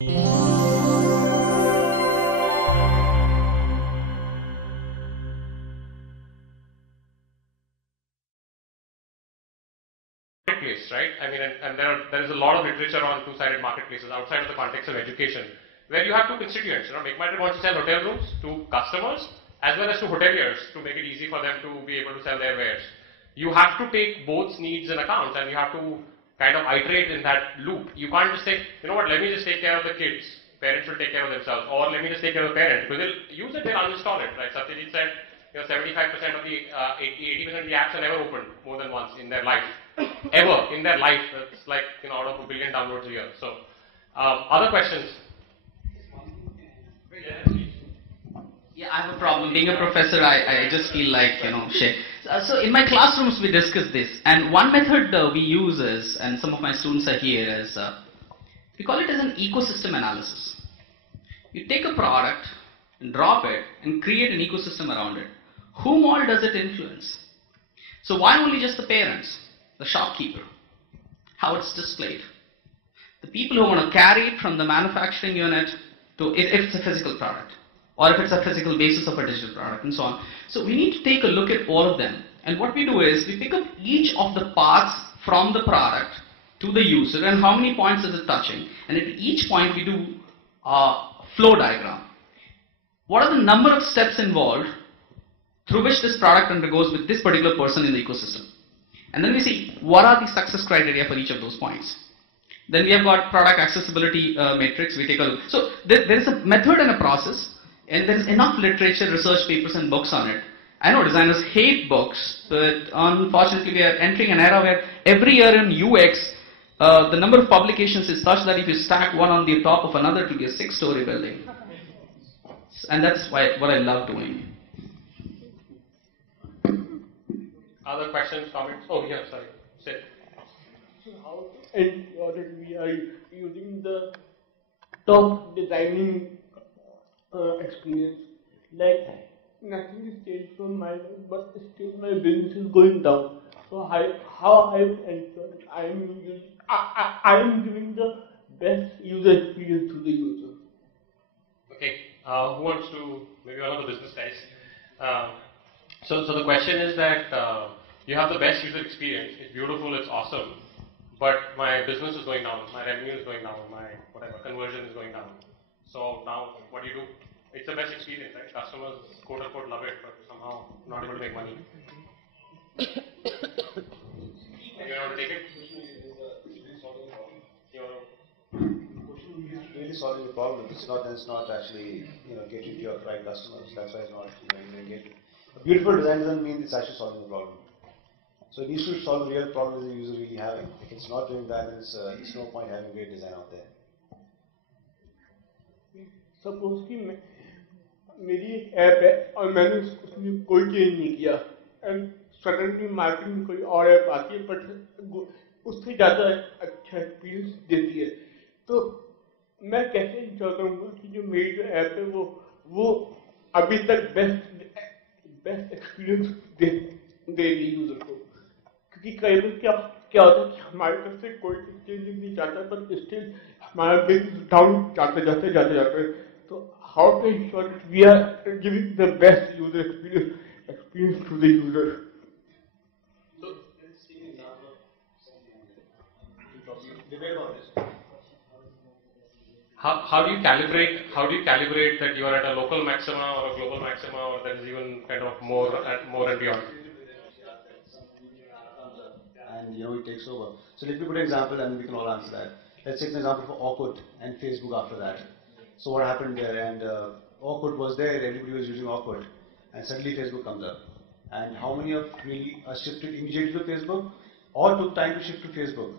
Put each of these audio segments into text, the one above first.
Marketplace, right? I mean, and there is a lot of literature on two-sided marketplaces outside of the context of education, where you have two constituents. MakeMyTrip wants to sell hotel rooms to customers as well as to hoteliers to make it easy for them to be able to sell their wares. You have to take both needs in account, and you have to kind of iterate in that loop. You can't just say, you know what, let me just take care of the kids. Parents will take care of themselves, or let me just take care of the parents, because they'll use it, they'll uninstall it, right? Satyajit said, 75% of the 80% of the apps are never opened more than once in their life, ever in their life. It's like out of 1 billion downloads a year. So, other questions? Yeah, I have a problem. Being a professor, I just feel like, shit. So in my classrooms, we discuss this. And one method we use is, and some of my students are here, is we call it as an ecosystem analysis. You take a product and drop it and create an ecosystem around it. Whom all does it influence? So why only just the parents, the shopkeeper, how it's displayed, the people who want to carry it from the manufacturing unit to, if it's a physical product, or if it's a physical basis of a digital product, and so on. So we need to take a look at all of them. And what we do is we pick up each of the parts from the product to the user and how many points is it touching. And at each point we do a flow diagram. What are the number of steps involved through which this product undergoes with this particular person in the ecosystem? And then we see what are the success criteria for each of those points. Then we have got product accessibility matrix. We take a look. So there is a method and a process, and there is enough literature, research papers and books on it. I know designers hate books, but unfortunately we are entering an era where every year in UX, the number of publications is such that if you stack one on the top of another, it will be a 6-story building. And that's what I love doing. Other questions, comments? Oh, yeah, sorry. Sit. So how and that we are using the top designing experience, like nothing is changed from my life, but still my business is going down. So how I will ensure I am giving the best user experience to the user. Okay, who wants to, maybe one of the business guys. So the question is that you have the best user experience, it's beautiful, it's awesome, but my business is going down, my revenue is going down, my whatever, conversion is going down. So now what do you do? It's the best experience, right? Customers quote unquote love it, but somehow not able to make money. You want to take it? Really solving the problem. It's not actually getting to your right customers. That's why it's not engaging. A beautiful design doesn't mean it's actually solving the problem. So it needs to solve the real problem that the user really having. If it's not doing that, then it's no point having great design out there. Suppose कि मेरी app है और मैंने उसमें कोई change नहीं किया and suddenly market में कोई और ऐप आती है बट उससे ज़्यादा अच्छा एक्सपीरियंस देती है, तो मैं कैसे इंश्योर करूँगा कि जो मेरी जो ऐप है वो अभी तक बेस्ट एक्सपीरियंस दे रही यूजर को? क्योंकि कई बार क्या होता है कि हमारी तरफ से कोई चेंज नहीं चाहता बट स्टिल हमारा बिजनेस डाउन जाते तो how to ensure that we are giving the best user experience to the user? How do you calibrate that you are at a local maxima or a global maxima, or there is even kind of more and beyond? And it takes over. So let me put an example and we can all answer that. Let's take an example for Orkut and Facebook after that. So what happened there? And Orkut was there, everybody was using Orkut, and suddenly Facebook comes up. And how many of really shifted immediately to Facebook, or took time to shift to Facebook?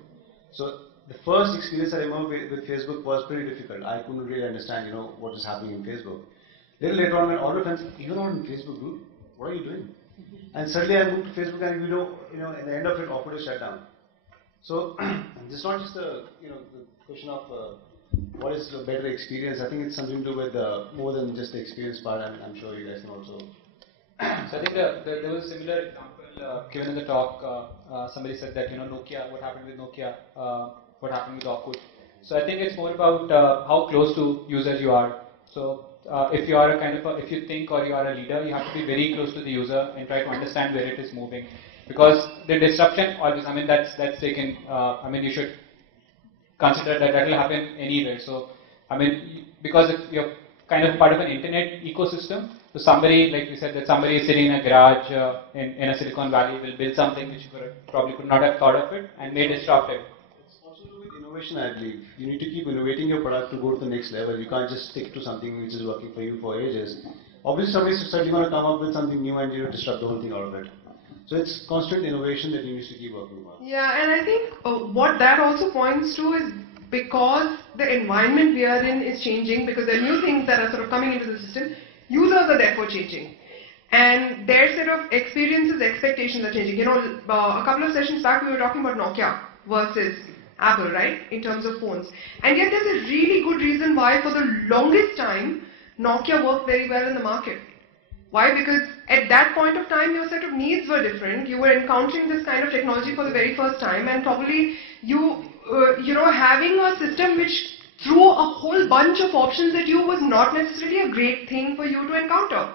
So the first experience I remember with Facebook was pretty difficult. I couldn't really understand, what is happening in Facebook. Then later on, when all my friends, you're not in Facebook group, what are you doing? And suddenly I moved to Facebook, and at the end of it, Orkut is shut down. So this is not just the question of what is the better experience. I think it's something to do with more than just the experience part. I'm sure you guys can also. So I think there was a similar example given in the talk. Somebody said that Nokia, what happened with Nokia, what happened with Orkut. So I think it's more about how close to users you are. So if you are a kind of if you think or you are a leader, you have to be very close to the user and try to understand where it is moving. Because the disruption always, I mean, that's taken. I mean, you should consider that that will happen anywhere. So I mean, because if you're kind of part of an internet ecosystem, so somebody, like you said, that somebody is sitting in a garage in a Silicon Valley will build something which you probably could not have thought of it and may disrupt it. It's also to do with innovation, I believe. You need to keep innovating your product to go to the next level. You can't just stick to something which is working for you for ages. Obviously, somebody's certainly going to come up with something new and disrupt the whole thing out of it. So it's constant innovation that you need to keep working on. Yeah, and I think what that also points to is because the environment we are in is changing, because there are new things that are sort of coming into the system, users are therefore changing. And their set of experiences, expectations are changing. You know, a couple of sessions back we were talking about Nokia versus Apple, right, in terms of phones. And yet there's a really good reason why for the longest time Nokia worked very well in the market. Why? Because at that point of time your set of needs were different. You were encountering this kind of technology for the very first time, and probably you know, having a system which threw a whole bunch of options at you was not necessarily a great thing for you to encounter.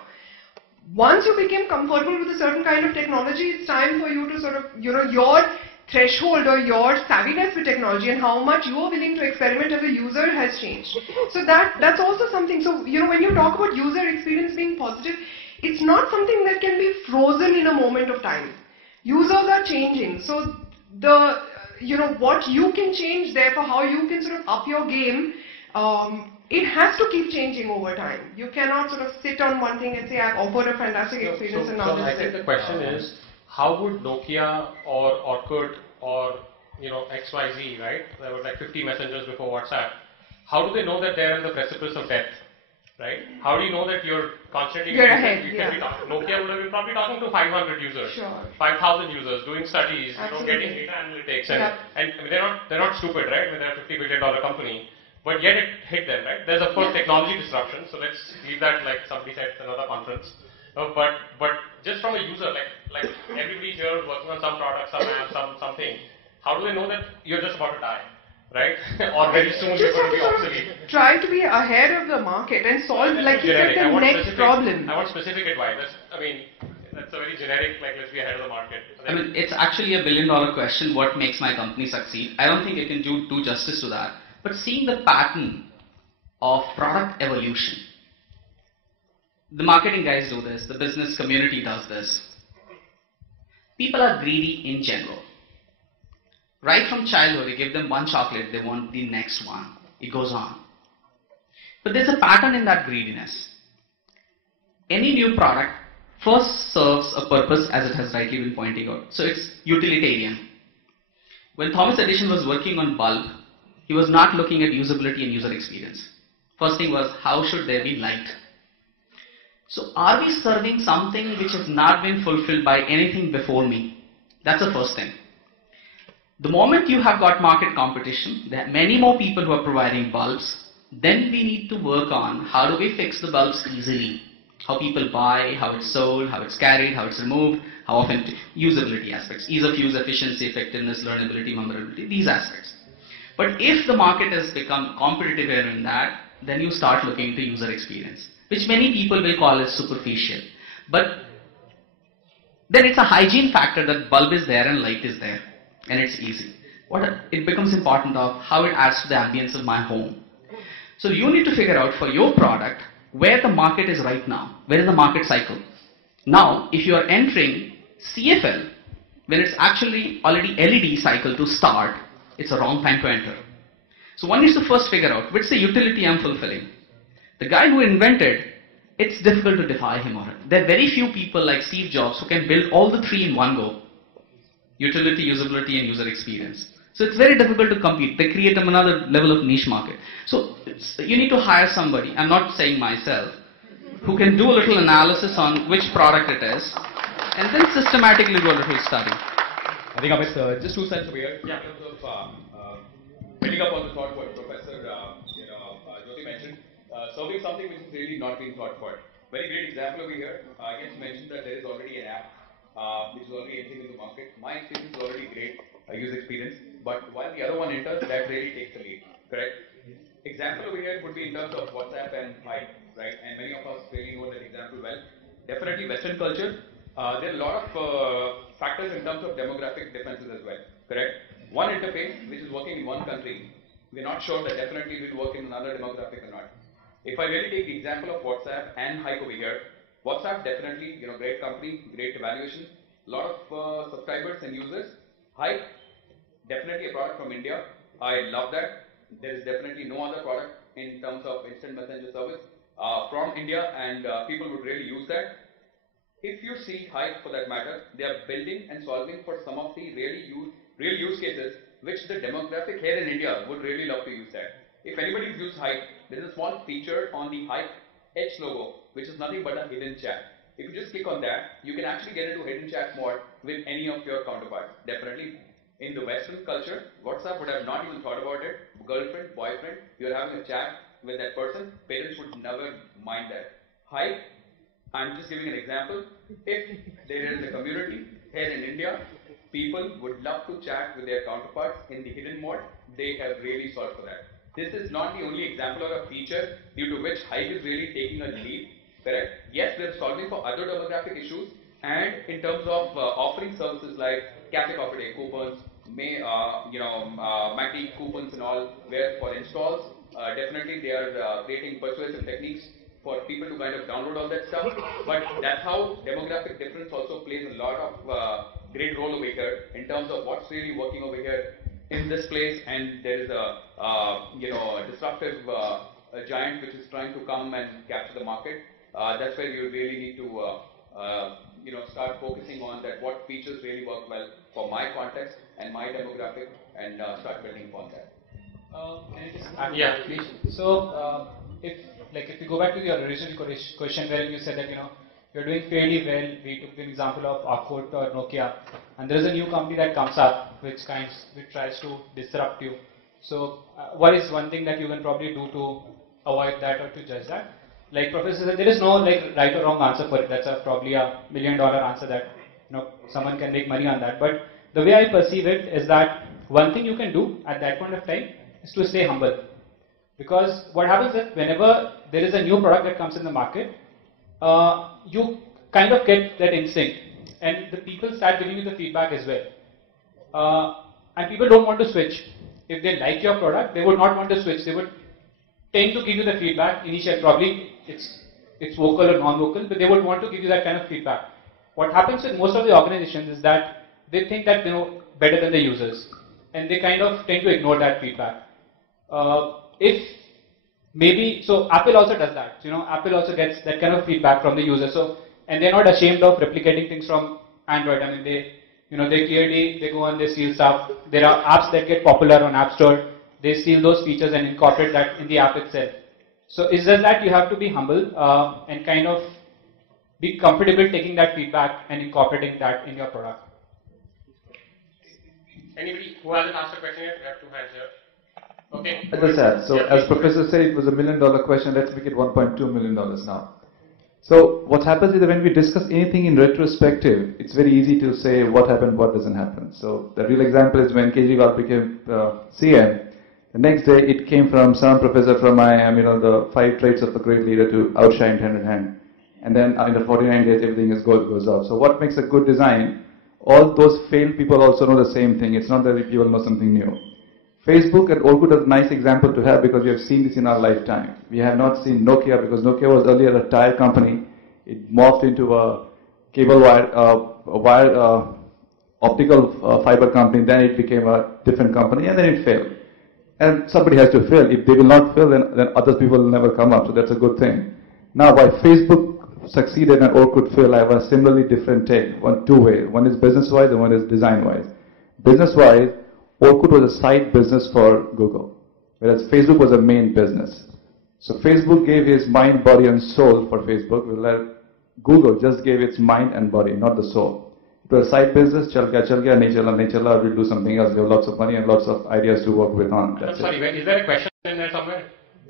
Once you became comfortable with a certain kind of technology, it's time for you to sort of, you know, your threshold or your savviness with technology and how much you are willing to experiment as a user has changed. So that's also something. So, you know, when you talk about user experience being positive, it's not something that can be frozen in a moment of time. Users are changing. So the, you know, what you can change, therefore how you can sort of up your game, it has to keep changing over time. You cannot sort of sit on one thing and say, I've offered a fantastic experience and now so this I think the question is, how would Nokia or Orkut or, you know, XYZ, right? There were like 50 messengers before WhatsApp. How do they know that they're in the precipice of death, right? How do you know that you're constantly... You're ahead, yeah. Nokia would have been probably talking to 500 users, Sure. 5,000 users, doing studies, you know, Absolutely. getting data analytics, and, Yep. and I mean, they're not stupid, right? I mean, they're a $50 billion company. But yet it hit them, right? There's of course technology disruption, so let's leave that, like somebody said at another conference. But just from a user, like everybody here is working on some product, some app, something. How do they know that you're just about to die, right? Or very soon you're going to be obsolete? Try to be ahead of the market and solve, like you said, the next problem. I want specific advice. That's a very generic, like let's be ahead of the market. I mean, it's actually a billion-dollar question, what makes my company succeed? I don't think it can do justice to that. But seeing the pattern of product evolution, the marketing guys do this, the business community does this. People are greedy in general. Right from childhood, you give them one chocolate, they want the next one. It goes on. But there's a pattern in that greediness. Any new product first serves a purpose, as it has rightly been pointing out. So it's utilitarian. When Thomas Edison was working on bulb, he was not looking at usability and user experience. First thing was, how should there be light? So are we serving something which has not been fulfilled by anything before me? That's the first thing. The moment you have got market competition, there are many more people who are providing bulbs, then we need to work on how do we fix the bulbs easily. How people buy, how it's sold, how it's carried, how it's removed, how often, usability aspects, ease of use, efficiency, effectiveness, learnability, memorability, these aspects. But if the market has become competitive in that, then you start looking into user experience, which many people will call as superficial. But then it's a hygiene factor that bulb is there and light is there, and it's easy. It becomes important of how it adds to the ambience of my home. So you need to figure out for your product where the market is right now, where is the market cycle. Now, if you are entering CFL, when it's actually already LED cycle to start, it's a wrong time to enter. So one needs to first figure out which is the utility I'm fulfilling. The guy who invented, it's difficult to defy him or her. There are very few people like Steve Jobs who can build all the three in one go. Utility, usability, and user experience. So it's very difficult to compete. They create another level of niche market. So you need to hire somebody, I'm not saying myself, who can do a little analysis on which product it is, and then systematically do a little study. I think Amit, just 2 cents over here. Yeah. In terms of building up on the thought what Professor Jyoti mentioned, serving something which is really not being thought for. Very great example over here. Yes, you mentioned that there is already an app which is already entering in the market. My experience is already great, user experience. But while the other one enters, that really takes the lead. correct? Example over here would be in terms of WhatsApp and Hype, right? And many of us really know that example well. Definitely Western culture. There are a lot of factors in terms of demographic differences as well, correct? One interface which is working in one country, we're not sure that definitely will work in another demographic or not. If I really take the example of WhatsApp and Hype over here, WhatsApp definitely, great company, great evaluation, a lot of subscribers and users. Hype, definitely a product from India. I love that. There is definitely no other product in terms of instant messenger service from India, and people would really use that. If you see Hype for that matter, they are building and solving for some of the real use cases which the demographic here in India would really love to use that. If anybody's used Hype, there is a small feature on the Hype H logo which is nothing but a hidden chat. If you just click on that, you can actually get into hidden chat mode with any of your counterparts. Definitely in the Western culture, WhatsApp would have not even thought about it. Girlfriend, boyfriend, you're having a chat with that person, parents would never mind that. Hype, I'm just giving an example. If there is a community here in India, people would love to chat with their counterparts in the hidden mode. They have really solved for that. This is not the only example or a feature due to which Hype is really taking a lead, correct? Yes, they're solving for other demographic issues, and in terms of offering services like Cafe Coffee Day coupons, MACD coupons and all, where for installs, definitely they are creating persuasive techniques for people to kind of download all that stuff. But that's how demographic difference also plays a lot of great role over here in terms of what's really working over here in this place, and there is a disruptive giant which is trying to come and capture the market. That's where you really need to start focusing on that, what features really work well for my context and my demographic, and start building upon that. Can I just add? Yeah, please. So, if you go back to your original question where you said that you're doing fairly well, we took the example of Orkut or Nokia, and there is a new company that comes up which tries to disrupt you. So, what is one thing that you can probably do to avoid that or to judge that? Like Professor said, there is no right or wrong answer for it. That's probably a $1 million answer that someone can make money on that. But the way I perceive it is that one thing you can do at that point of time is to stay humble. Because what happens is whenever there is a new product that comes in the market, you kind of get that instinct, and the people start giving you the feedback as well. And people don't want to switch. If they like your product, they would not want to switch. They would tend to give you the feedback initially. Probably it's vocal or non-vocal, but they would want to give you that kind of feedback. What happens with most of the organizations is that they think that they know better than the users, and they kind of tend to ignore that feedback. So Apple also does that. Apple also gets that kind of feedback from the user. So, and they're not ashamed of replicating things from Android. I mean, they clearly go and they steal stuff. There are apps that get popular on App Store. They steal those features and incorporate that in the app itself. So it's just that you have to be humble and kind of be comfortable taking that feedback and incorporating that in your product. Anybody who hasn't asked a question yet? We have two hands here. Okay. I just add. So as Professor said, it was $1 million question. Let's make it $1.2 million now. So what happens is that when we discuss anything in retrospective, it's very easy to say what happened, what doesn't happen. So the real example is when Kejriwal became CM. The next day, it came from some professor from IIM, the 5 traits of a great leader to outshine hand in hand. And then in the 49 days, everything goes off. So what makes a good design? All those failed people also know the same thing. It's not that people know something new. Facebook and Orkut are a nice example to have because we have seen this in our lifetime. We have not seen Nokia because Nokia was earlier a tire company. It morphed into a cable wire, optical fiber company. Then it became a different company, and then it failed. And somebody has to fail. If they will not fail, then other people will never come up. So that's a good thing. Now, why Facebook succeeded and Orkut failed, I have a similarly different take. Two ways. One is business-wise and one is design-wise. Business-wise, Orkut was a side business for Google, whereas Facebook was a main business. So Facebook gave his mind, body, and soul for Facebook, while Google just gave its mind and body, not the soul. It was a side business, chal gaya, nature will do something else. They have lots of money and lots of ideas to work with on. I'm sorry, is there a question in there somewhere?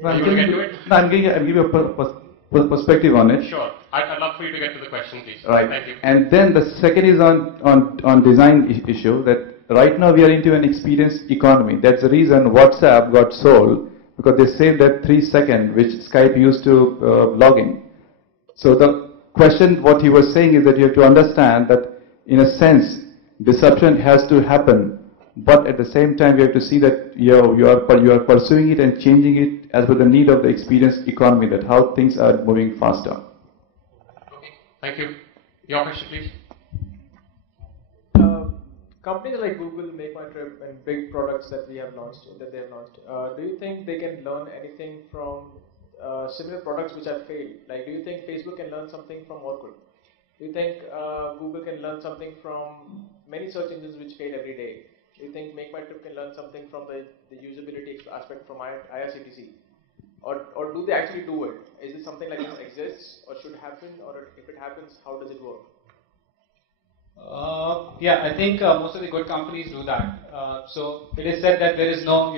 I'm giving you a perspective on it. Sure. I'd love for you to get to the question, please. Right. Thank you. And then the second is on design issue, that right now we are into an experience economy. That's the reason WhatsApp got sold, because they saved that 3 seconds which Skype used to log in. So the question, what he was saying is that you have to understand that in a sense, disruption has to happen, but at the same time, you have to see that you are pursuing it and changing it as per the need of the experience economy, that how things are moving faster. Okay, thank you. Your question, please. Companies like Google, MakeMyTrip, and big products that they have launched, do you think they can learn anything from similar products which have failed? Like, do you think Facebook can learn something from Orkut? Do you think Google can learn something from many search engines which fail every day? Do you think MakeMyTrip can learn something from the usability aspect from IRCTC? Or do they actually do it? Is it something like this exists or should happen? Or if it happens, how does it work? Yeah, I think most of the good companies do that. So it is said that there is no,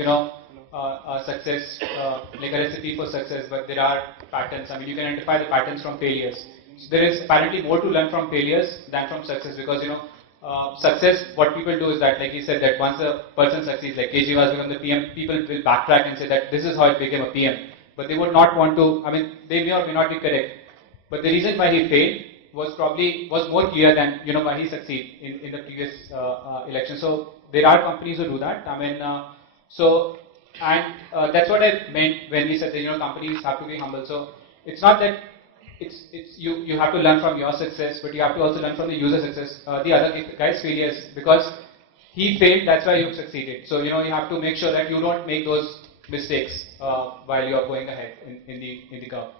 success, like a recipe for success, but there are patterns. I mean, you can identify the patterns from failures. So there is apparently more to learn from failures than from success, because success, what people do is that, like he said, that once a person succeeds, like Kejriwal become the PM, people will backtrack and say that this is how it became a PM. But they would not want to, I mean, they may or may not be correct. But the reason why he failed was more clear than why he succeeded in the previous election. So there are companies who do that. I mean, that's what I meant when we said that companies have to be humble. So it's not that you have to learn from your success, but you have to also learn from the user success, the other guy's failures, because he failed. That's why you succeeded. So you have to make sure that you don't make those mistakes while you are going ahead in the curve.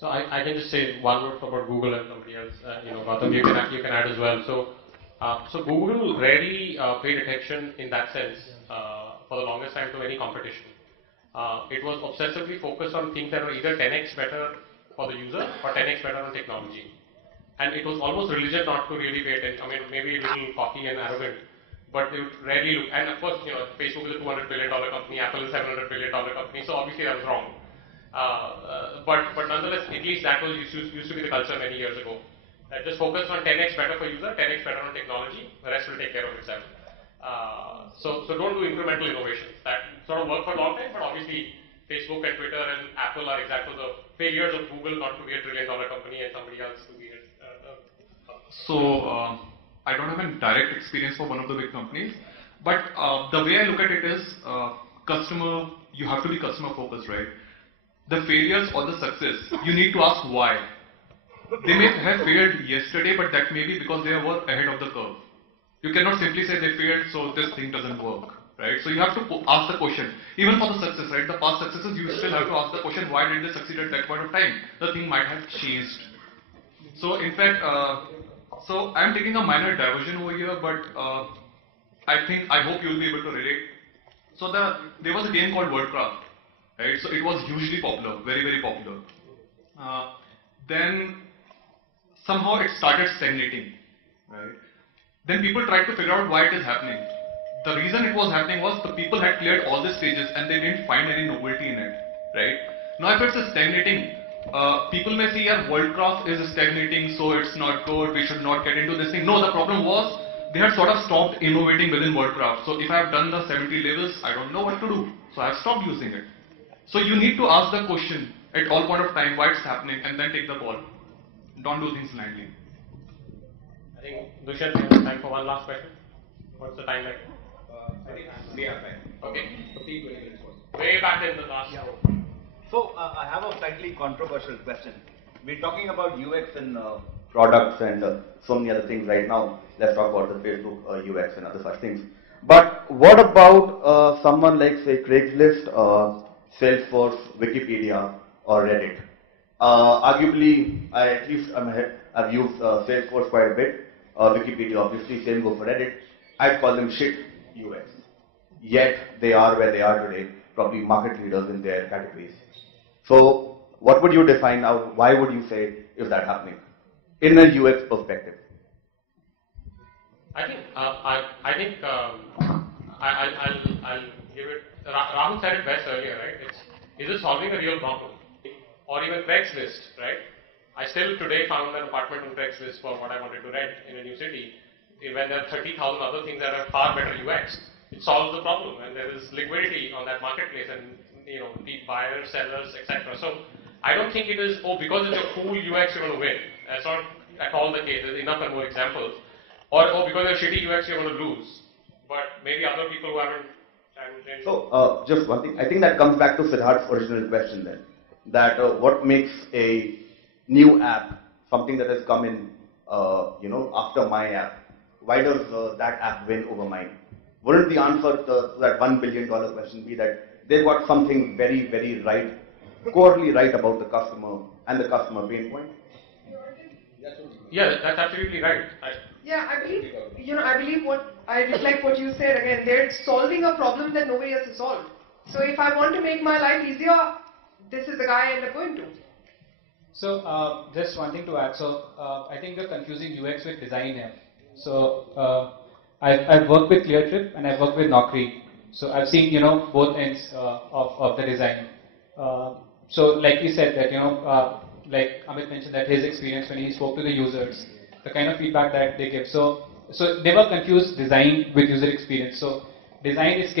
So I can just say one word about Google and somebody else. Gautam, you can add as well. So Google rarely paid attention in that sense for the longest time to any competition. It was obsessively focused on things that were either 10x better for the user or 10x better on technology. And it was almost religion not to really pay attention. I mean, maybe a little cocky and arrogant, but they would rarely look. And of course, Facebook is a $200 billion company, Apple is a $700 billion company, so obviously that was wrong. But nonetheless, at least that was used to be the culture many years ago. Just focus on 10x better for user, 10x better on technology, the rest will take care of itself. So don't do incremental innovations. That sort of worked for a long time, but obviously Facebook and Twitter and Apple are examples of failures of Google not to be a $1 trillion company and somebody else to be So I don't have a direct experience for one of the big companies, but the way I look at it is you have to be customer focused, right? The failures or the success, you need to ask why. They may have failed yesterday, but that may be because they were ahead of the curve. You cannot simply say they failed, so this thing doesn't work, right? So you have to ask the question. Even for the success, right? The past successes, you still have to ask the question, why did they succeed at that point of time? The thing might have changed. So in fact, so I'm taking a minor diversion over here, but I hope you'll be able to relate. So there was a game called WordCraft. Right? So it was hugely popular, very, very popular. Then somehow it started stagnating. Right? Then people tried to figure out why it is happening. The reason it was happening was the people had cleared all the stages and they didn't find any novelty in it. Right? Now if it's stagnating, people may see WordCraft is stagnating, so it's not good, we should not get into this thing. No, the problem was they had sort of stopped innovating within WordCraft. So if I have done the 70 levels, I don't know what to do. So I have stopped using it. So you need to ask the question at all point of time why it's happening and then take the ball. Don't do things blindly. I think Dushyant, we have time for one last question. What's the time like? I think we have time. Okay. 15-20 minutes more. Way back in the last row. So I have a slightly controversial question. We're talking about UX and products and so many other things right now. Let's talk about the Facebook UX and other such things. But what about someone like, say, Craigslist, Salesforce, Wikipedia, or Reddit? Arguably, I've used Salesforce quite a bit. Wikipedia, obviously, same goes for Reddit. I'd call them shit UX. Yet they are where they are today, probably market leaders in their categories. So, what would you define now? Why would you say is that happening in a UX perspective? I think I'll give it. Rahul said it best earlier, right? Is it solving a real problem? Or even Craigslist, right? I still today found an apartment on Craigslist for what I wanted to rent in a new city. when there are 30,000 other things that have far better UX, it solves the problem, and there is liquidity on that marketplace, and the buyers, sellers, etc. So I don't think it is, because it's a cool UX you're going to win. That's not at all the case. There's enough and more examples. Or because you're shitty UX you're going to lose. But maybe other people who haven't. So just one thing. I think that comes back to Siddharth's original question then. That what makes a new app something that has come in, after my app? Why does that app win over mine? Wouldn't the answer to that $1 billion question be that they've got something very, very right, corely right about the customer and the customer pain point? Yeah, that's absolutely right. I believe what I reflect what you said again. They're solving a problem that nobody else has solved. So if I want to make my life easier, this is the guy I end up going to. So just one thing to add. So I think you're confusing UX with design here. So I've worked with ClearTrip and I've worked with Naukri. So I've seen both ends of the design. So like we said that like Amit mentioned that his experience when he spoke to the users, the kind of feedback that they give. So never confuse design with user experience. So design is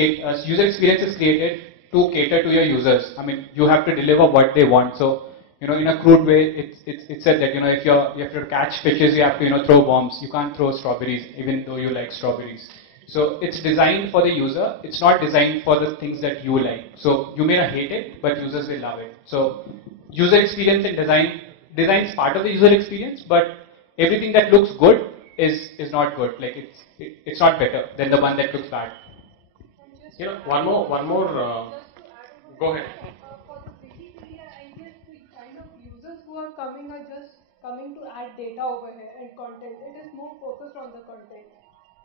user experience is created to cater to your users. I mean, you have to deliver what they want. So in a crude way, it's said that if you have to catch fishes, you have to throw bombs. You can't throw strawberries, even though you like strawberries. So it's designed for the user. It's not designed for the things that you like. So you may not hate it, but users will love it. So user experience and design is part of the user experience, but everything that looks good is not good. Like it's not better than the one that looks bad. One more. Go ahead. For the Wikipedia, I guess the kind of users who are coming are just coming to add data over here and content. It is more focused on the content.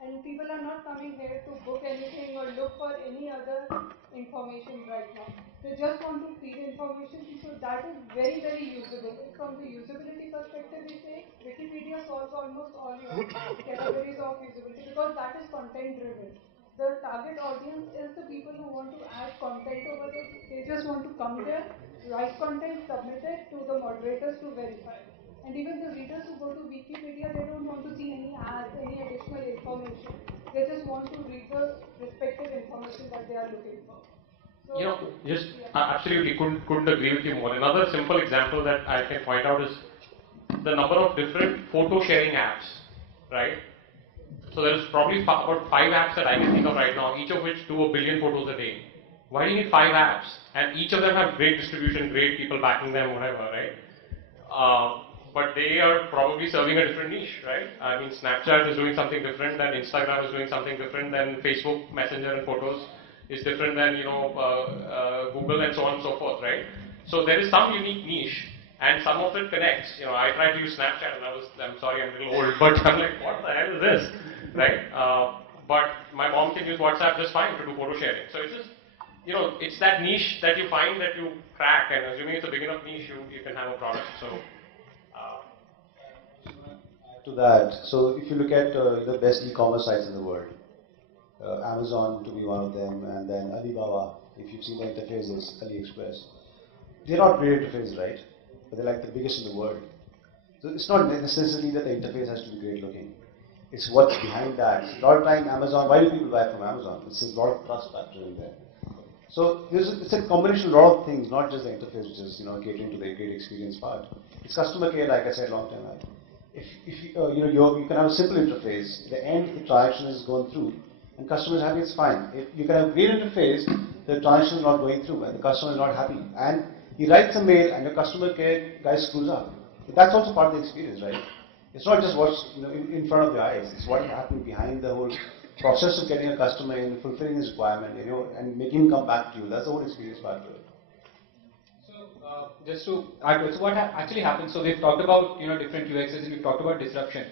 And people are not coming here to book anything or look for any other information right now. They just want to feed information, so that is very, very usable. From the usability perspective, we say Wikipedia solves almost all your categories of usability because that is content driven. The target audience is the people who want to add content over there. They just want to come there, write content, submit it to the moderators to verify. And even the readers who go to Wikipedia, they don't want to see any ads, any additional information. They just want to read the respective information that they are looking for. So, Absolutely couldn't agree with you more. Another simple example that I can point out is the number of different photo sharing apps, right? So there's probably about 5 apps that I can think of right now, each of which do 1 billion photos a day. Why do you need 5 apps? And each of them have great distribution, great people backing them, whatever, right? But they are probably serving a different niche, right? I mean, Snapchat is doing something different than Instagram is doing something different than Facebook Messenger and Photos is different than, Google and so on and so forth, right? So there is some unique niche and some of it connects. I tried to use Snapchat and I'm sorry, I'm a little old, but I'm like, what the hell is this, right? But my mom can use WhatsApp just fine to do photo sharing. So it's just, it's that niche that you find that you crack, and assuming it's a big enough niche, you can have a product. So. To that, so if you look at the best e-commerce sites in the world, Amazon to be one of them, and then Alibaba, if you've seen the interfaces, AliExpress, they're not great interfaces, right? But they're like the biggest in the world. So it's not necessarily that the interface has to be great looking. It's what's behind that. A lot of time Amazon, why do people buy from Amazon? It's a lot of trust factor in there. So it's a combination of a lot of things, not just the interface, which is catering to the great experience part. It's customer care, like I said long time ago. If you can have a simple interface, at the end the transaction is going through, and customer is happy, it's fine. If you can have a great interface, the transaction is not going through, and the customer is not happy, and he writes a mail, and your customer care guy screws up. That's also part of the experience, right? It's not just what's in front of your eyes; it's what happened behind the whole process of getting a customer in, fulfilling his requirement, and making him come back to you. That's the whole experience part of it. Just to add, so what actually happens, so we've talked about different UXs and we've talked about disruption.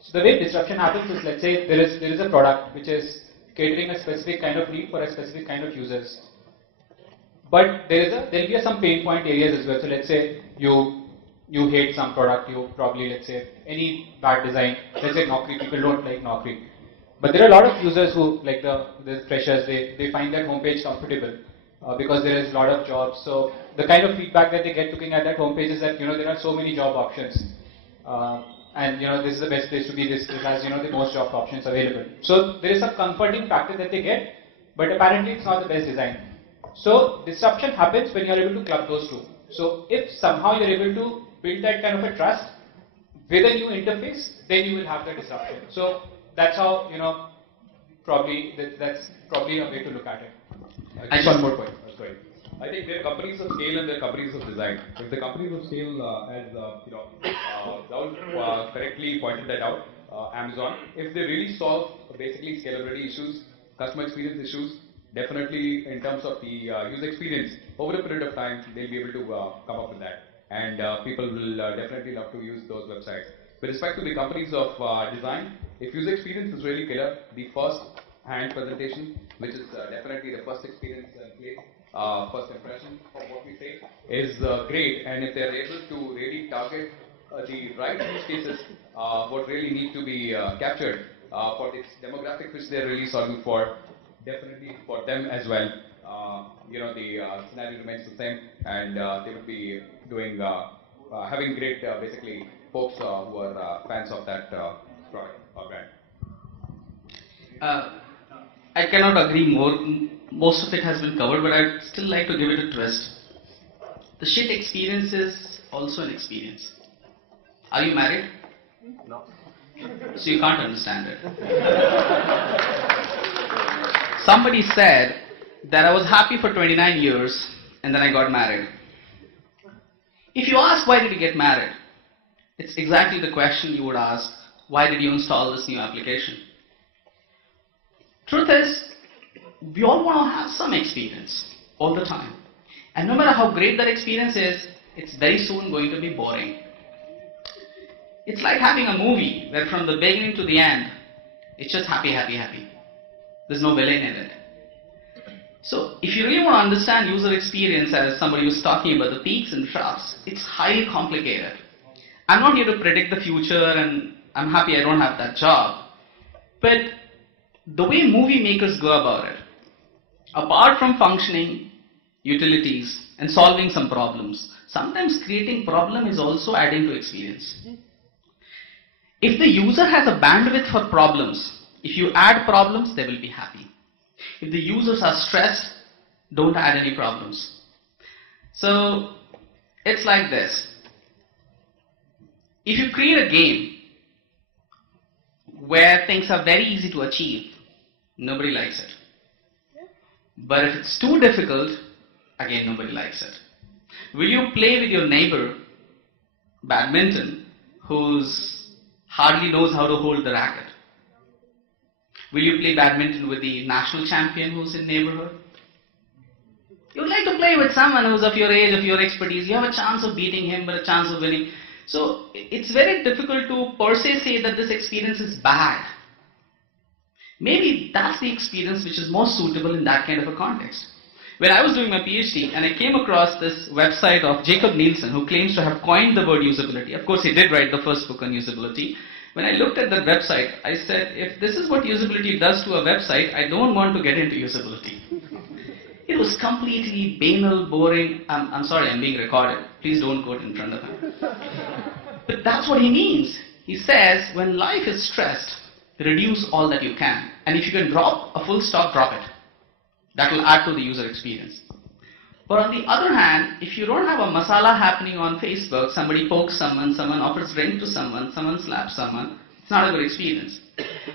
So the way disruption happens is, let's say there is a product which is catering a specific kind of need for a specific kind of users. But there'll be some pain point areas as well. So let's say you hate some product, you probably, let's say, any bad design, let's say Naukri, people don't like Naukri. But there are a lot of users who, like the freshers, they find that homepage comfortable. Because there is a lot of jobs. So the kind of feedback that they get looking at that homepage is that there are so many job options. and this is the best place to be. This has the most job options available. So there is some comforting factor that they get, but apparently it's not the best design. So disruption happens when you are able to club those two. So if somehow you are able to build that kind of a trust with a new interface, then you will have the disruption. So that's how probably that's probably a way to look at it. Just one more point. Sorry. I think there are companies of scale and there are companies of design. If the companies of scale, as Rahul correctly pointed that out, Amazon, if they really solve basically scalability issues, customer experience issues, definitely in terms of the user experience, over a period of time, they'll be able to come up with that. And people will definitely love to use those websites. With respect to the companies of design, if user experience is really killer, the first hand presentation, which is definitely the first experience and play, first impression of what we say, is great. And if they're able to really target the right use cases, what really need to be captured for this demographic which they're really solving for, definitely for them as well. The scenario remains the same, and they will be doing having great basically folks who are fans of that product or brand. I cannot agree more. Most of it has been covered, but I'd still like to give it a twist. The shit experience is also an experience. Are you married? No. So you can't understand it. Somebody said that I was happy for 29 years and then I got married. If you ask why did you get married, it's exactly the question you would ask, why did you install this new application? Truth is, we all want to have some experience all the time. And no matter how great that experience is, it's very soon going to be boring. It's like having a movie where from the beginning to the end, it's just happy, happy, happy. There's no villain in it. So if you really want to understand user experience, as somebody was talking about the peaks and troughs, it's highly complicated. I'm not here to predict the future, and I'm happy I don't have that job. But the way movie makers go about it, apart from functioning, utilities, and solving some problems, sometimes creating problem is also adding to experience. If the user has a bandwidth for problems, if you add problems, they will be happy. If the users are stressed, don't add any problems. So it's like this. If you create a game where things are very easy to achieve, nobody likes it. But if it's too difficult, again nobody likes it. Will you play with your neighbor badminton who's hardly knows how to hold the racket? Will you play badminton with the national champion who's in neighborhood? You would like to play with someone who's of your age, of your expertise. You have a chance of beating him, but a chance of winning. So it's very difficult to per se say that this experience is bad. Maybe that's the experience which is most suitable in that kind of a context. When I was doing my PhD and I came across this website of Jacob Nielsen, who claims to have coined the word usability. Of course, he did write the first book on usability. When I looked at that website, I said, if this is what usability does to a website, I don't want to get into usability. It was completely banal, boring. I'm sorry, I'm being recorded. Please don't quote in front of him. But that's what he means. He says, when life is stressed, reduce all that you can. And if you can drop a full stop, drop it. That will add to the user experience. But on the other hand, if you don't have a masala happening on Facebook, somebody pokes someone, someone offers drink to someone slaps someone, it's not a good experience.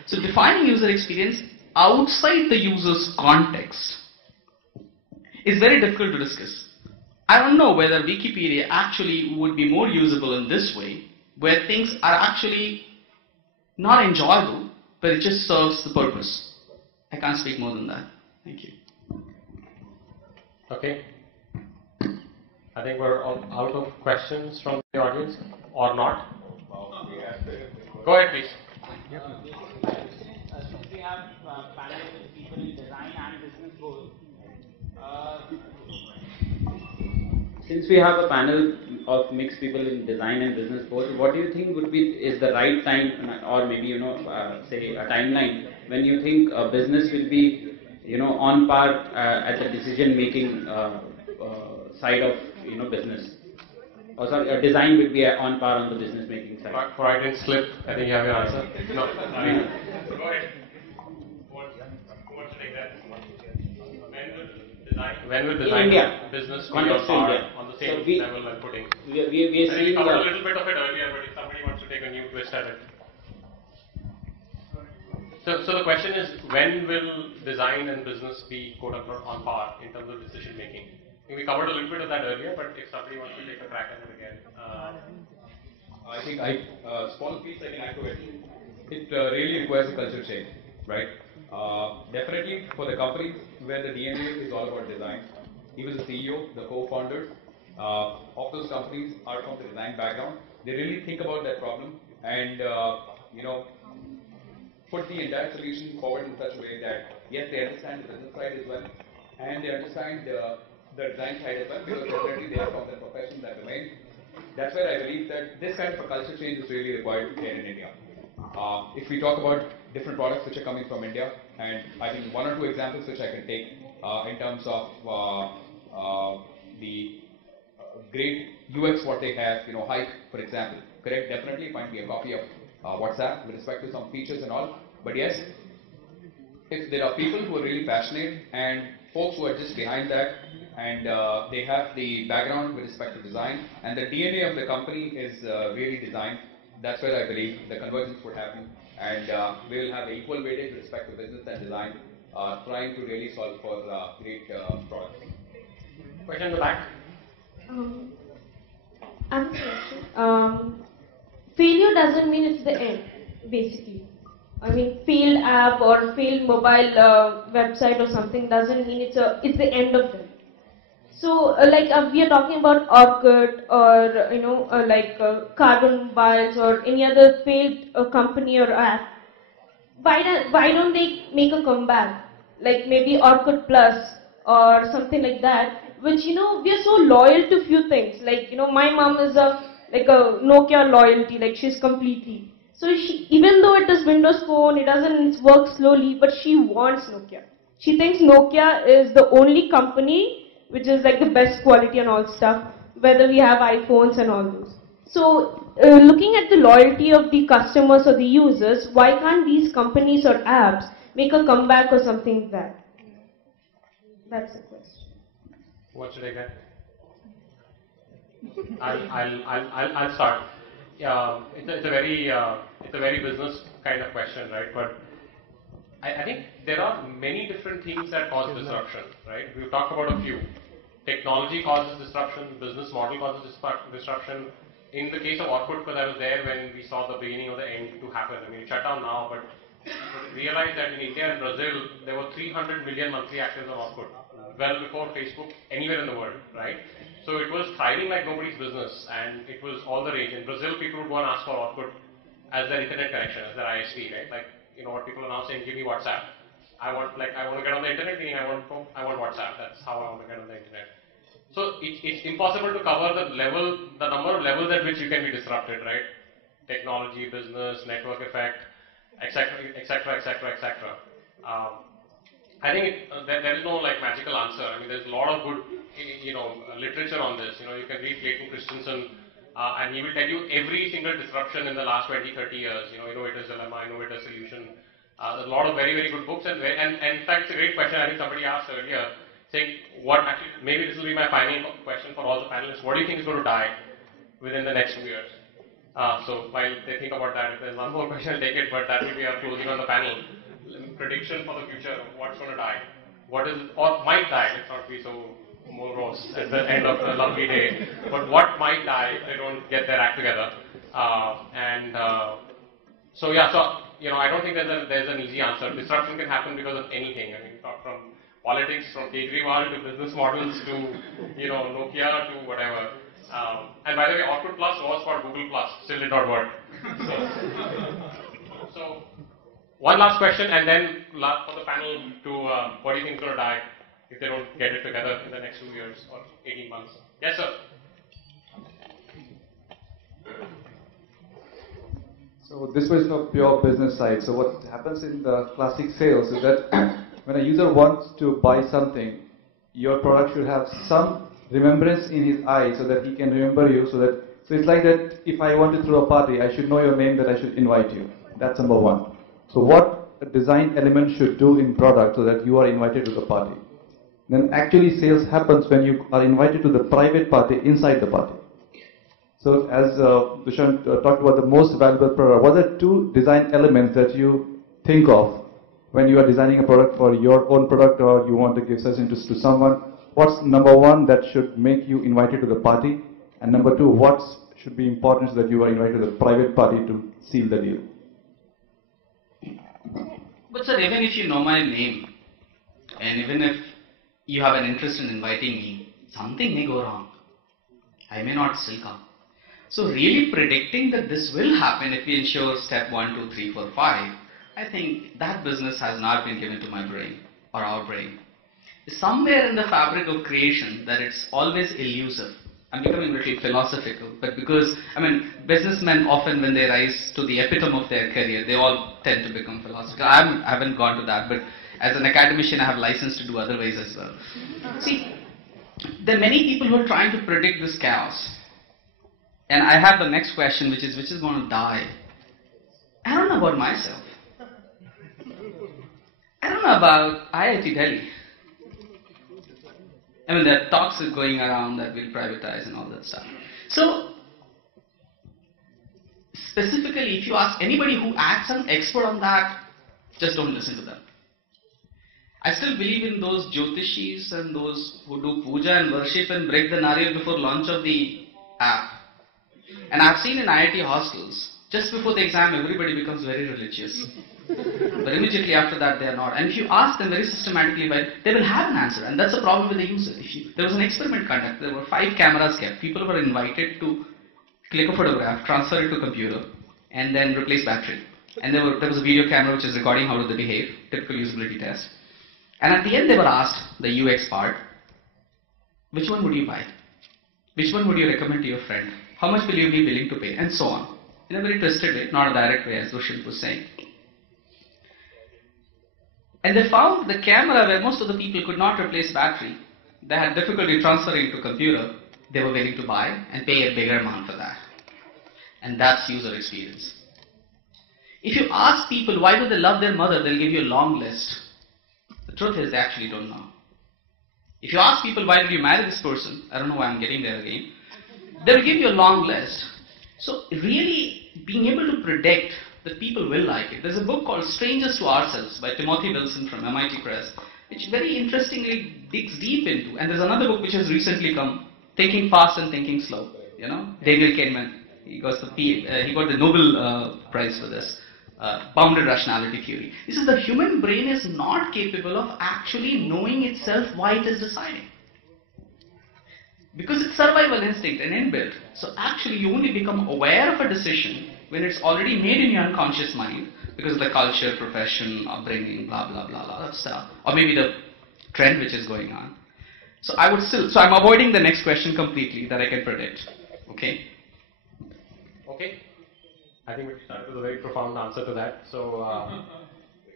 So defining user experience outside the user's context is very difficult to discuss. I don't know whether Wikipedia actually would be more usable in this way, where things are actually not enjoyable, but it just serves the purpose. I can't speak more than that. Thank you. Okay. I think we're all out of questions from the audience, or not. Go ahead, please. Since we have panel with people in design and business both, since we have a panel of mixed people in design and business both, what do you think is the right time, or maybe say a timeline when you think business will be on par at the decision making side of business? or sorry, design would be on par on the business making side? For I didn't slip, I think you have your answer. No, go ahead. What should I get? When will design business be on par on the same level and footing? We are seeing we covered a little bit of it earlier, but if somebody wants to take a new twist at it. So the question is, when will design and business be quote unquote on par in terms of decision making? I think we covered a little bit of that earlier, but if somebody wants to take a crack at it again. I think small piece I can add to it. It really requires a culture change, right? Definitely for the companies where the DNA is all about design, even the CEO, the co-founders of those companies are from the design background. They really think about that problem and put the entire solution forward in such a way that yes, they understand the business side as well, and they understand the design side as well, because definitely they are from the profession, that domain. That's where I believe that this kind of a culture change is really required here in India. If we talk about different products which are coming from India, and I think one or two examples which I can take in terms of the great UX what they have, Hike for example, correct? Definitely find me a copy of WhatsApp with respect to some features and all. But yes, if there are people who are really passionate and folks who are just behind that, and they have the background with respect to design, and the DNA of the company is really design, that's where I believe the convergence would happen, and we will have equal weightage with respect to business and design, trying to really solve for great products. Question in the back. I have a question. Failure doesn't mean it's the end, basically. I mean, failed app or failed mobile website or something doesn't mean it's the end of them. So, we are talking about Orkut or Carbon Mobiles or any other failed company or app. Why don't they make a comeback? Like maybe Orkut Plus or something like that. Which we are so loyal to few things. Like my mom is a Nokia loyalty. Like she's completely. So even though it is Windows Phone, it doesn't work slowly, but she wants Nokia. She thinks Nokia is the only company which is like the best quality and all stuff, whether we have iPhones and all those. So looking at the loyalty of the customers or the users, why can't these companies or apps make a comeback or something like that? That's the question. What should I get? I'll start. Yeah, it's a very business kind of question, right? But I think there are many different things that cause disruption, right? We've talked about a few. Technology causes disruption, business model causes disruption. In the case of Orkut, because I was there when we saw the beginning of the end to happen. I mean, it shut down now, but realized that in India and Brazil, there were 300 million monthly actives on Orkut, well before Facebook anywhere in the world, right? So it was thriving like nobody's business, and it was all the rage. In Brazil, people would go and ask for Orkut as their internet connection, as their ISP, right? Like, what people are now saying, give me WhatsApp. I want to get on the internet, meaning I want WhatsApp. That's how I want to get on the internet. So it's impossible to cover the number of levels at which you can be disrupted, right? Technology, business, network effect, etc., etc., etc., etc. I think there is no magical answer. I mean, there's a lot of good, literature on this. You can read Clayton Christensen, and he will tell you every single disruption in the last 20, 30 years. Innovator's Dilemma, Innovator's Solution. There's a lot of very, very good books, and in fact, it's a great question. I think somebody asked earlier, saying, maybe this will be my final question for all the panelists. What do you think is going to die within the next 2 years? So while they think about that, if there's one more question, I'll take it, but that will be our closing on the panel. Prediction for the future, what's going to die? What is, or might die, let's not be so morose at the end of a lovely day, but what might die if they don't get their act together? So I don't think there's an easy answer. Disruption can happen because of anything. I mean, talk from politics, from Kejriwal to business models to, Nokia to whatever. And by the way, Orkut Plus was for Google Plus, still did not work. So one last question, and then for the panel to what do you think is going to die if they don't get it together in the next 2 years or 18 months? Yes, sir. So this was no pure business side. So what happens in the classic sales is that when a user wants to buy something, your product should have some remembrance in his eye so that he can remember you. So it's like that. If I want to throw a party, I should know your name, that I should invite you. That's number one. So what a design element should do in product so that you are invited to the party. Then actually sales happens when you are invited to the private party inside the party. So as Dushyant talked about the most valuable product, what are 2 design elements that you think of when you are designing a product for your own product or you want to give such interest to someone? What's number 1 that should make you invited to the party? And number 2, what should be important so that you are invited to the private party to seal the deal? But sir, even if you know my name, and even if you have an interest in inviting me, something may go wrong. I may not still come. So really predicting that this will happen if we ensure step 1, 2, 3, 4, 5, I think that business has not been given to my brain or our brain. Somewhere in the fabric of creation that it's always elusive. I'm becoming a little philosophical, but because, businessmen often when they rise to the epitome of their career, they all tend to become philosophical. I haven't gone to that, but as an academician, I have license to do otherwise as well. See, there are many people who are trying to predict this chaos. And I have the next question, which is going to die. I don't know about myself. I don't know about IIT Delhi. There are talks going around that we'll privatize and all that stuff. So, specifically, if you ask anybody who acts an expert on that, just don't listen to them. I still believe in those Jyotishis and those who do puja and worship and break the nariyal before launch of the app. And I've seen in IIT hostels, just before the exam, everybody becomes very religious. But immediately after that, they are not. And if you ask them very systematically, they will have an answer. And that's the problem with the user. There was an experiment conducted. There were 5 cameras kept. People were invited to click a photograph, transfer it to computer, and then replace battery. And there was a video camera which is recording how do they behave, typical usability test. And at the end, they were asked, the UX part, which one would you buy? Which one would you recommend to your friend? How much will you be willing to pay? And so on. In a very twisted way, not a direct way, as Dushyant was saying. And they found the camera where most of the people could not replace battery, they had difficulty transferring to computer, they were willing to buy and pay a bigger amount for that. And that's user experience. If you ask people why do they love their mother, they'll give you a long list. The truth is they actually don't know. If you ask people why did you marry this person, I don't know why I'm getting there again, they'll give you a long list. So really being able to predict that people will like it. There's a book called Strangers to Ourselves by Timothy Wilson from MIT Press, which very interestingly digs deep into. And there's another book which has recently come, Thinking Fast and Thinking Slow. Daniel Kahneman, he got the Nobel Prize for this. Bounded rationality theory. This is the human brain is not capable of actually knowing itself why it is deciding. Because it's survival instinct and inbuilt. So actually you only become aware of a decision when it's already made in your unconscious mind because of the culture, profession, upbringing, blah, blah, blah, blah, that stuff. Or maybe the trend which is going on. So I'm avoiding the next question completely that I can predict. Okay? Okay. I think we started with a very profound answer to that. So,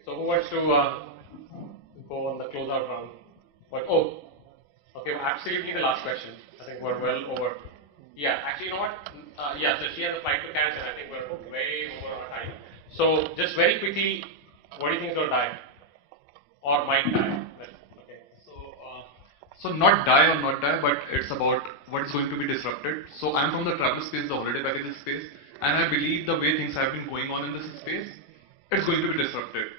so who wants to go on the closeout round? Okay, absolutely the last question. I think we're well over. Yeah, actually, you know what? So she has a flight to catch, and I think we're way over our time. So, just very quickly, what do you think is going to die? Or might die? Okay. So not die or not die, but it's about what is going to be disrupted. So I'm from the travel space, the holiday packages space, and I believe the way things have been going on in this space, it's going to be disrupted.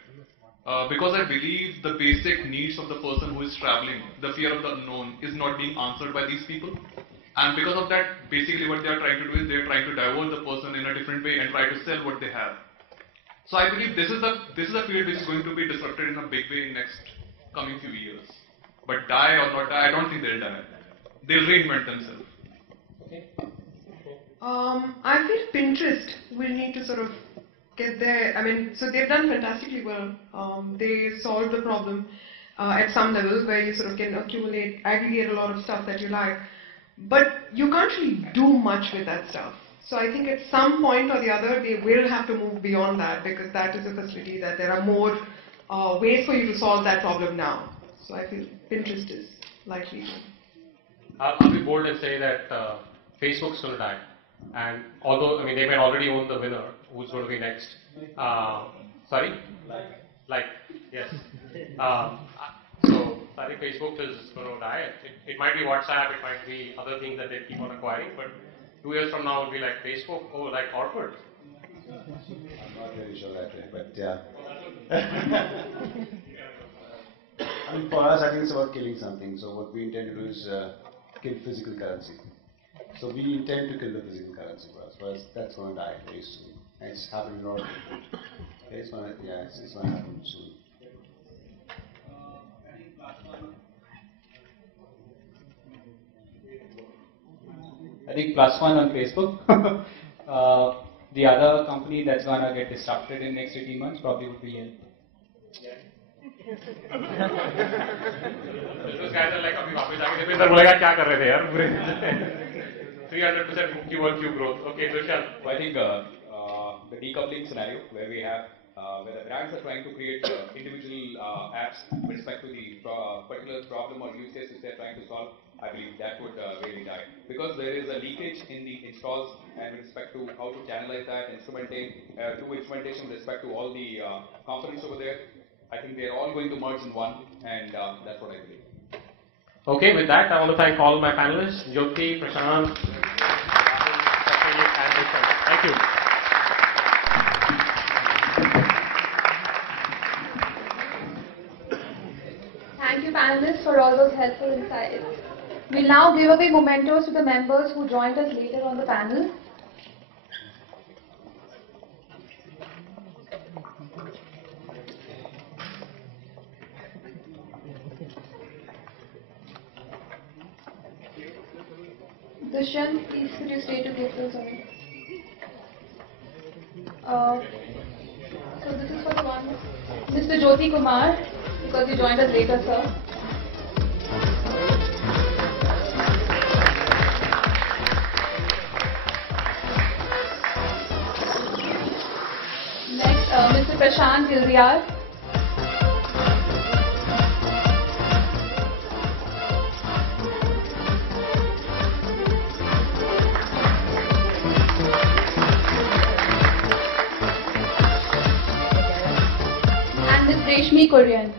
Because I believe the basic needs of the person who is traveling, the fear of the unknown, is not being answered by these people. And because of that, basically what they are trying to do is they are trying to divert the person in a different way and try to sell what they have. So I believe this is a field which is going to be disrupted in a big way in next coming few years. But die or not die, I don't think they'll die. They'll reinvent themselves. Okay. I feel Pinterest will need to sort of get there. So they've done fantastically well. They solved the problem at some level where you sort of can aggregate a lot of stuff that you like. But you can't really do much with that stuff. So I think at some point or the other, they will have to move beyond that because that is a facility that there are more ways for you to solve that problem now. So I feel Pinterest is likely to I'll be bold and say that Facebook's going to die. And although, I mean, they might already own the winner, who's going to be next? Sorry? Like, yes. So I think Facebook is going to die. It might be WhatsApp, it might be other things that they keep on acquiring, but 2 years from now, it'll be like Facebook, oh, like Orkut. I'm not very sure that way, but yeah. I mean, for us, I think it's about killing something. So what we intend to do is kill physical currency. So we intend to kill the physical currency for us. But that's going to die very soon. And it's happening a lot. It's going to happen soon. I think +1 on Facebook. The other company that's going to get disrupted in next 18 months probably would be Yelp. Those guys are like, अभी वापस आके Deepinder बोलेगा क्या कर रहे थे यार पूरे 300% Q1Q growth. Okay, Dushyant. I think the decoupling scenario where we have where the brands are trying to create individual apps with respect to the particular problem or use case which they are trying to solve, I believe that would really die. Because there is a leakage in the installs and with respect to how to channelize that, instrumentation with respect to all the components over there. I think they are all going to merge in one, and that's what I believe. Okay, with that, I want to thank all my panelists, Jyoti, Prashant, and Dushyant. Thank you. Thank you, panelists, for all those helpful insights. We'll now give away mementos to the members who joined us later on the panel. Dushyant, please could you stay to give those away? So this is for the one, Mr. Jyoti Kumar, because you joined us later, sir. Next, Mr. Prashant Gildiar. And Ms. Reshmi Korean.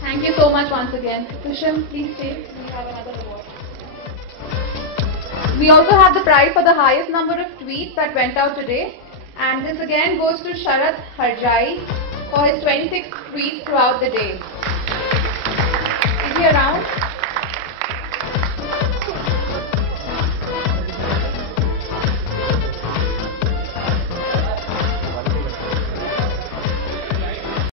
Thank you so much once again. Dushyant, please stay. We have another award. We also have the prize for the highest number of tweets that went out today. And this again goes to Sharat Harjai for his 26 tweets throughout the day. Is he around?